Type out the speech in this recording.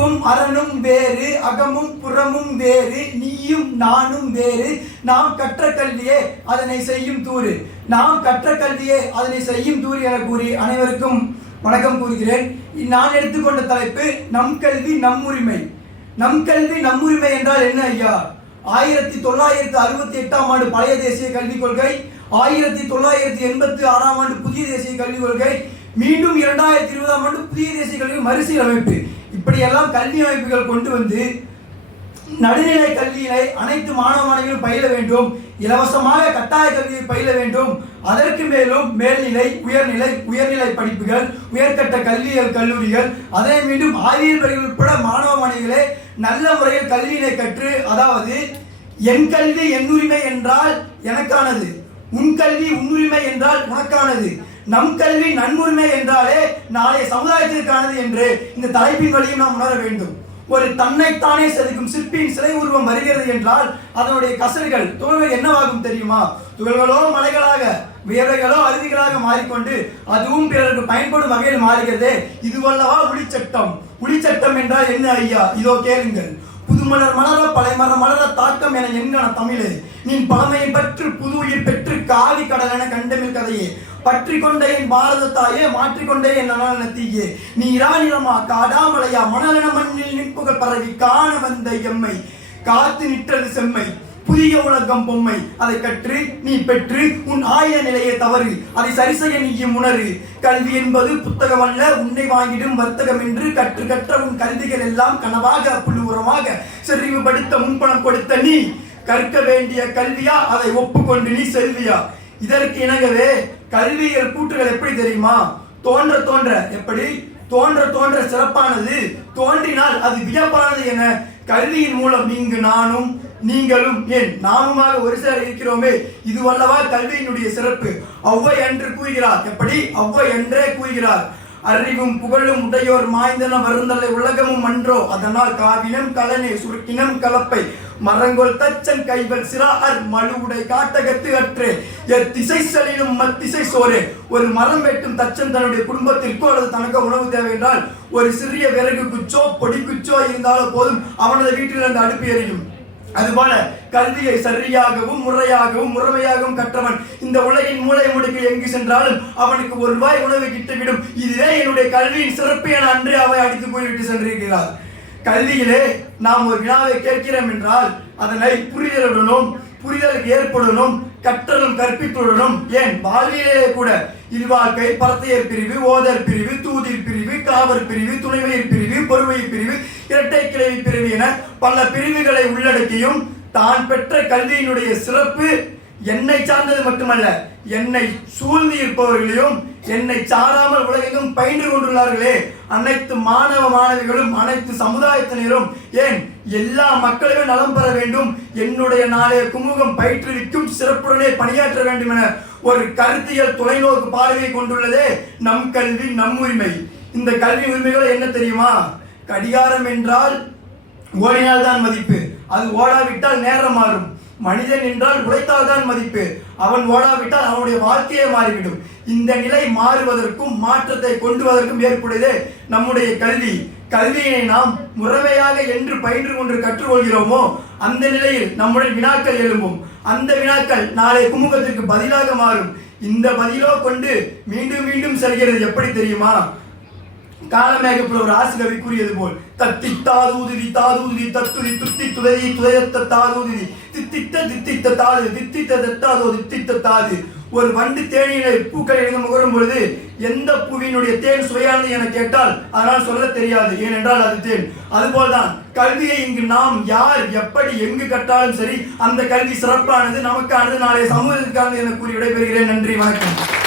அறிவும் அரணும் வேறு, அகமும் புறமும் வேறு, நீயும் நானும் வேறு, நாம் கற்ற கல்வியே அதனை செய்யும் தூறு. நாம் கற்ற கல்வியே அதனை செய்யும் தூறு என கூறி அனைவருக்கும் வணக்கம் கூறுகிறேன். நான் எடுத்துக்கொண்ட தலைப்பு நம் கல்வி நம் உரிமை. நம் கல்வி நம் உரிமை என்றால் என்ன ஐயா? 1968 ஆண்டு பழைய தேசிய கல்விக் கொள்கை, 1986 ஆண்டு புதிய தேசிய கல்விக் கொள்கை, மீண்டும் 2020 ஆண்டு புதிய தேசிய கல்வி மறுசீரமைப்பு, இப்படியெல்லாம் கல்வி அமைப்புகள் கொண்டு வந்து நடுநிலை கல்வியை அனைத்து மாணவ மாணவிகளும் பயில வேண்டும், இலவசமாக கட்டாய கல்வியை பயில வேண்டும். அதற்கு மேலும் மேல்நிலை உயர்நிலை படிப்புகள், உயர்கட்ட கல்வியியல் கல்லூரிகள், அதனை மீண்டும் ஆய்வியல் பள்ளிகள் உட்பட மாணவ மாணவிகளே நல்ல முறையில் கல்வியினை கற்று, அதாவது என் கல்வி என் உரிமை என்றால் எனக்கானது, உன் கல்வி உன்னுரிமை என்றால் உனக்கானது, நம் கல்வி நன்முரிமை என்றாலே நாளைய சமுதாயத்திற்கானது என்று இந்த தலைப்பின் வழியும் நாம் உணர வேண்டும். ஒரு தன்னைத்தானே செதுக்கும் சிற்பியின் சிலை உருவம் வருகிறது என்றால் அதனுடைய கசடுகள் துகள்கள் என்னவாகும் தெரியுமா? துகள்களோ மலைகளாக, வியர்வைகளோ அருவிகளாக மாறிக்கொண்டு அதுவும் பிறருக்கு பயன்படும் வகையில் மாறுகிறது. இதுவல்லவா ஒளிச்சட்டம். ஒளிச்சட்டம் என்றால் என்ன ஐயா? இதோ கேளுங்கள். புதுமலர் மலர பழைமரம் மலர தாக்கம் என என்கன தமிழே, நீ பழமையை பற்று புது உயிர் பெற்று காவி கடல் என கண்டமிழ் கதையே, பற்றி கொண்ட என் பாரத தாயே மாற்றிக்கொண்டே என் நலன தீயே, நீ இராணிலமா காடாமலையா மணலென மண்ணில் நிற்புகள் பரவி காண வந்த எம்மை காத்து நிற்றது செம்மை புதிய உலகம் பொம்மை, அதை கற்று நீ பெற்று உன் ஆய நிலையை தவறு அதை சரிசெய்ய நீயும் உணரு. கல்வி என்பது புத்தகம் அல்ல, உன்னை வாங்கிடும் வர்த்தகம் என்று கற்று கற்ற உன் கல்விகள் எல்லாம் கனவாக புல்லுரமாக செறிவுபடுத்த முன்பணம் கொடுத்த நீ கற்க வேண்டிய கல்வியா, அதை ஒப்புக்கொண்டு நீ செல்வியா? இதற்கு இணங்கவே கல்வியல் கூற்றுகள் எப்படி தெரியுமா? தோன்ற தோன்ற எப்படி? தோன்ற தோன்ற சிறப்பானது, தோன்றினால் அது வியப்பானது என கல்வியின் மூலம் இங்கு நானும் நீங்களும் ஏன் நாமுமாக ஒரு சிலர் இருக்கிறோமே, இது வல்லவா கல்வியினுடைய சிறப்பு. ஒளவை என்று கூறுகிறார். எப்படி? ஒளவை என்றே கூறுகிறார். அறிவும் புகழும் உடையோர் மாய்ந்தன வருந்தலை உலகமும் அன்றோ, அதனால் காவினம் கலனே சுருக்கினம் கலப்பை மரங்கொள் தச்சன் கைவல் சிறார் மழுவுடை காட்டகத்து அற்றே திசை செலினும் மத்திசை சோரே. ஒரு மரம் வெட்டும் தச்சன் தன்னுடைய குடும்பத்திற்கோ அல்லது தனக்கு உணவு தேவை என்றால் ஒரு சிறிய விறகு குச்சோ பொடி குச்சோ இருந்தாலும் போதும், அவனது வீட்டில் அந்த அடுப்பு எரியும். அதுபோல கல்வியை சரியாகவும் முறையாகவும் முறைமையாகவும் கற்றவன் இந்த உலகின் மூளை முடுக்கு எங்கு சென்றாலும் அவனுக்கு ஒரு ரூபாய் உணவு கிட்டுவிடும். இதுவே என்னுடைய கல்வியின் சிறப்பு என அன்றே அவை அடித்து போய்விட்டு சென்றிருக்கிறார். கல்வியிலே நாம் ஒரு வினாவை கேட்கிறோம் என்றால் அதனை புரிதலுக்கு ஏற்படணும், கற்றலும் கற்பித்துடனும், ஏன் வாழ்விலே கூட இல்வாழ்க்கை, பரத்தையர் பிரிவு, ஓதர் பிரிவு, தூதிர் பிரிவு, காவல் பிரிவு, துணைவையர் பிரிவு, பொறுவையர் பிரிவு, இரட்டை கிளவி பிரிவு என பல பிரிவுகளை உள்ளடக்கியும் தான் பெற்ற கல்வியினுடைய சிறப்பு என்னை சார்ந்தது மட்டுமல்ல, என்னை சூழ்ந்து இருப்பவர்களையும் என்னை சாராமல் உலகெங்கும் பயின்று கொண்டுள்ளார்களே அனைத்து மாணவ மாணவிகளும் அனைத்து சமுதாயத்தினரும், ஏன் எல்லா மக்களுமே நலம் பெற வேண்டும், என்னுடைய நாளைய குமுகம் பயிற்றுவிக்கும் சிறப்புடனே பணியாற்ற வேண்டும் என ஒரு கருத்தியல் தொலைநோக்கு பார்வையை கொண்டுள்ளதே நம் கல்வி நம் உரிமை. இந்த கல்வி உரிமைகள் என்ன தெரியுமா? கடிகாரம் என்றால் ஓடினால் தான் மதிப்பு, அது ஓடாவிட்டால் நேரம் மாறும். மனிதன் என்றால் உழைத்தால் தான் மதிப்பு, அவன் ஓடாவிட்டால் அவனுடைய வாழ்க்கையே மாறிவிடும். இந்த நிலை மாறுவதற்கும் மாற்றத்தை கொண்டுவதற்கும் ஏற்புடையதே நம்முடைய கல்வி. கல்வியினை நாம் முறைமையாக என்று பயின்று கொண்டு கற்றுக்கொள்கிறோமோ அந்த நிலையில் நம்முடைய வினாக்கள் எழும்பும். அந்த வினாக்கள் நாளை குமுகத்திற்கு பதிலாக மாறும். இந்த பதிலோ கொண்டு மீண்டும் மீண்டும் செல்கிறது. எப்படி தெரியுமா? காலமேகப்புல ஒரு ஆசிகவி கூறியது போல், தத்தி தாதூதி தாதூதி தத்துதி துத்தி துதவி துதையத்த தாதூதி தித்தித்த தித்தித்த தாது தித்தித்த தத்தாதோ தித்தித்த தாது. ஒரு வண்டு தேனியில பூக்களை எழுத முகரும் பொழுது எந்த பூவினுடைய தேன் சுவையானது என கேட்டால் அதனால் சொல்ல தெரியாது, ஏனென்றால் அது தேன். அதுபோல்தான் கல்வியை இங்கு நாம் யார் எப்படி எங்கு கற்றாலும் சரி அந்த கல்வி சிறப்பானது, நமக்கானது, நாளைய சமூகத்திற்கானது என கூறி விடைபெறுகிறேன். நன்றி, வணக்கம்.